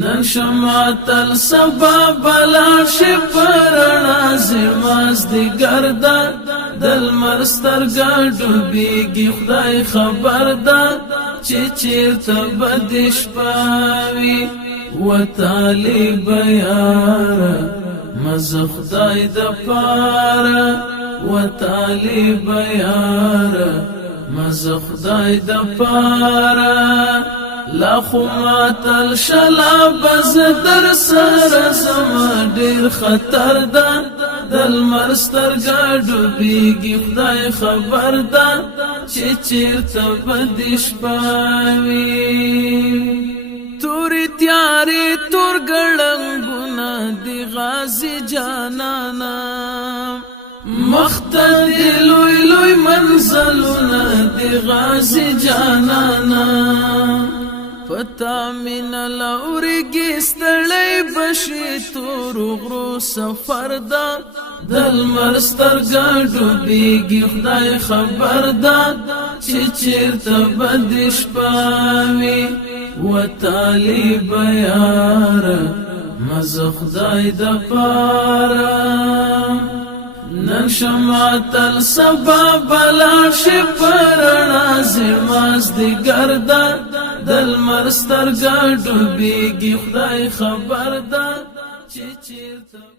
نن شماتل سبا بلا شپرنا زماز دی گردا دل مرستر گاډو بیگی خدای خبر دا چیر تبدش پاوی و طالب یارا مز خدای د پارا و طالب یارا مز خدای د پارا لا خماتل شلا بز در سر زما ډیر خطر دا دل مرستر گاډو بیگی خدای خبر دا چیر تبدش پاوی توری تیاری تور گړنګونه دی غازی جانانا مختل دی لوی لوی منزلونه دی غازی جانانا پتا من لورگی ستړی بشی تور غرو سفر دا دل مرستر گاډو بیگی خدای خبر دا چیرته بدش پاوی و طالب یارا مز خدای د پارا نن شماتل سبا بلا شپرنا زماز دی گردا دل مرستر گاډو بیگی خدای خبر دا چیرته